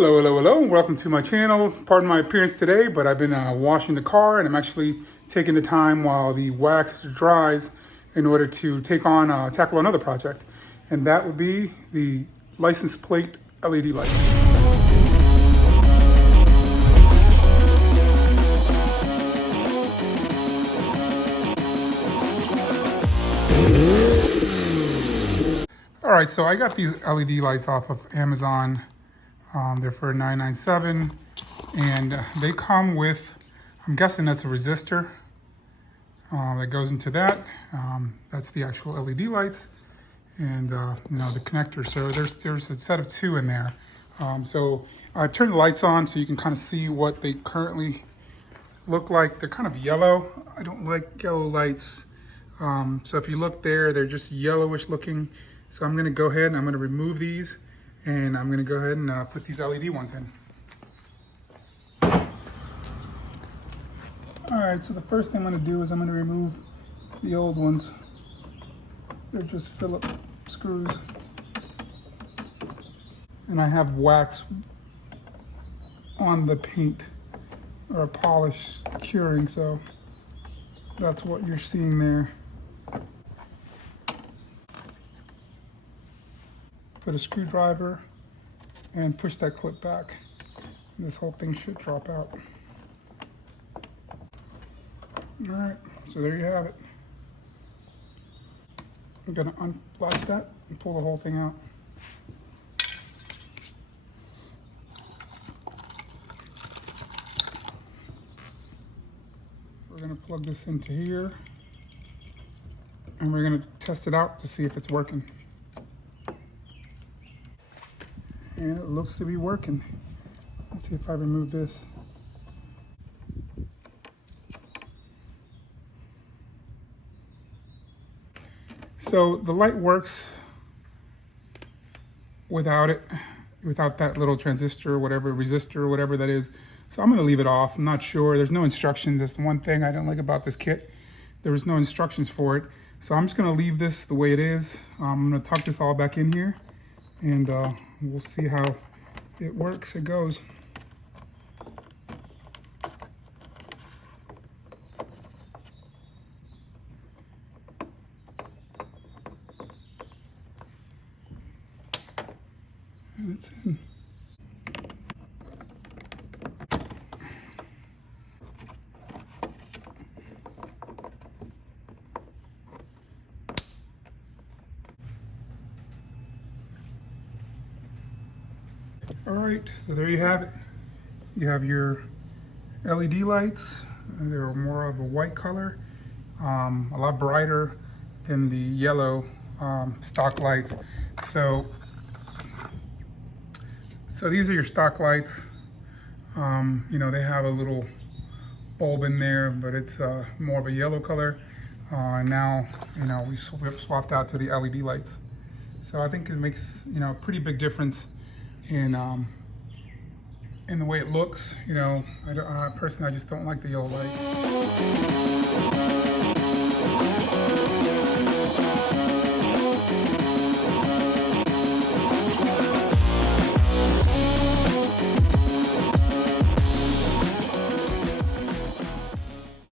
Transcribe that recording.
Hello, hello, hello. Welcome to my channel. Pardon my appearance today, but I've been washing the car and I'm actually taking the time while the wax dries in order to tackle another project. And that would be the license plate LED lights. All right, so I got these LED lights off of Amazon. They're for $9.97, and they come with, I'm guessing that's a resistor that goes into that. That's the actual LED lights, and you know, the connector. So there's a set of two in there. So I turned the lights on so you can kind of see what they currently look like. They're kind of yellow. I don't like yellow lights. So if you look there, they're just yellowish looking. So I'm gonna go ahead and I'm gonna remove these, and I'm gonna go ahead and put these LED ones in. All right, so the first thing I'm gonna do is I'm gonna remove the old ones. They're just Phillips screws. And I have wax on the paint, or polish curing, so that's what you're seeing there. Put a screwdriver and push that clip back. And this whole thing should drop out. All right, so there you have it. I'm gonna unblast that and pull the whole thing out. We're gonna plug this into here and we're gonna test it out to see if it's working. And it looks to be working. Let's see if I remove this. So the light works without that little transistor, whatever, resistor, whatever that is. So I'm gonna leave it off. I'm not sure, there's no instructions. That's one thing I don't like about this kit. There was no instructions for it. So I'm just gonna leave this the way it is. I'm gonna tuck this all back in here, and we'll see how it works, it goes. And it's in. All right, so there you have it. You have your LED lights. They're more of a white color, a lot brighter than the yellow stock lights. So these are your stock lights. You know, they have a little bulb in there, but it's more of a yellow color. Now, you know, we've swapped out to the LED lights. So I think it makes, you know, a pretty big difference in the way it looks. You know, personally, I just don't like the yellow light.